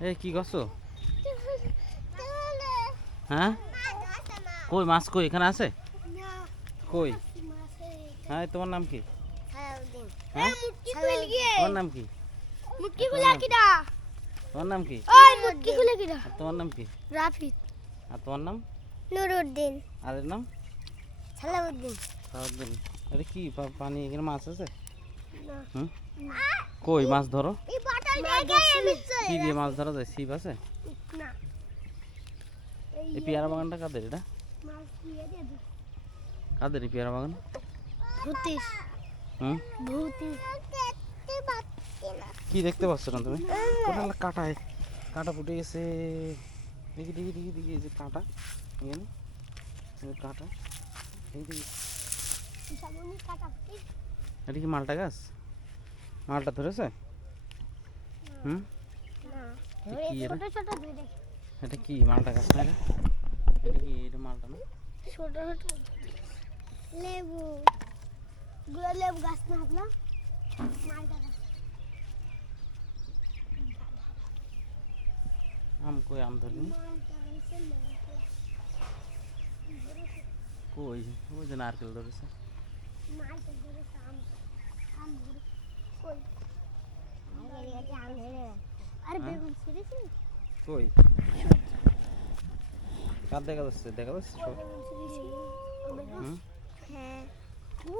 এই কি করছ? হ্যাঁ? কই মাছ কই? এখানে আছে? কই? হ্যাঁ তোমার নাম কি? হ্যাঁ? তোমার নাম কি? তোমার নাম কি? আর তোমার নাম কি? রাফিদ। আর তোমার নাম? নুরুদ্দিন। আর এর নাম? সালাউদ্দিন। সারাদিন এটা কি পানি এখানে মাছ আছে? হুম? কই মাছ ধরো। কি দিয়ে মাছ ধরা যায় ছিপ আছে এই পেয়ারা বাগানটা কাদের এটা কাদের এই পেয়ারা বাগান ভূতিস হুম ভূতিস কি দেখতে পাচ্ছ না তুমি কোথায় কাটায় কাটা ফুটে গেছে দেখি দেখি দেখি দেখি যে কাটা এখানে কাটা এই দেখি কাটা এটা কি মালটা গাছ মালটা ধরেছে হুম? কি? ছোট ছোট দুই দেখ। এটা কি মালটা গাছ না এটা এটা কি এটা মালটা না? ছোট ছোট। লেবু। গুলো লেবু গাছ না আপনার মালটা গাছ আম কই আম ধরিনি? কই? ওই যে নারকেল ধরেছে। মালটা ধরেছে আম আম ধরে কই আর হ্যাঁ? বেগুন ছিঁড়েছি কই? কার দেখা যাচ্ছে? দেখা যাচ্ছে সব? হ্যাঁ। ও।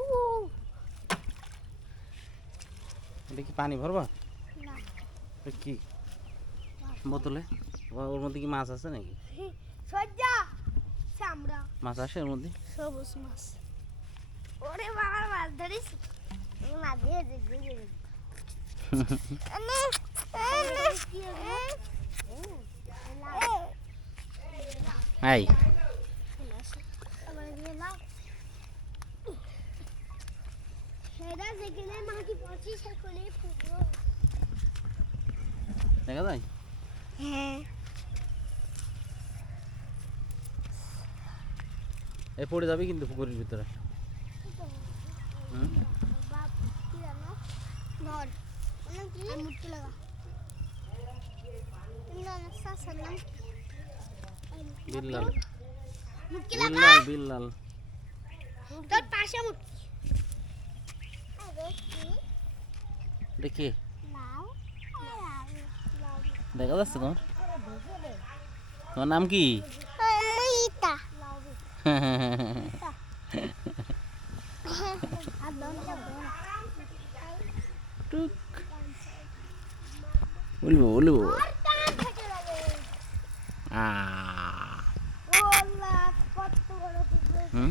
এটা কি পানি ভরবা? কি? বোতলে? ওর মধ্যে কি মাছ আছে নাকি? মাছ আসে ওর মধ্যে? সবুজ মাছ। ওরে বাবা মাছ ধরিস? মাছ দিয়ে এই সেখানে ফুটবো দেখা যায় হ্যাঁ। এই পড়ে যাবে কিন্তু পুকুরের ভিতরে। হুম? বাপ কি জানো নর নাম কি মুটকি লাগা বিল্লাল। বিল্লাল বিল্লাল। তোর পাশে দেখি দেখা যাচ্ছে তোমার? তোমার নাম কি? টুক। বড় পুকুর হুম?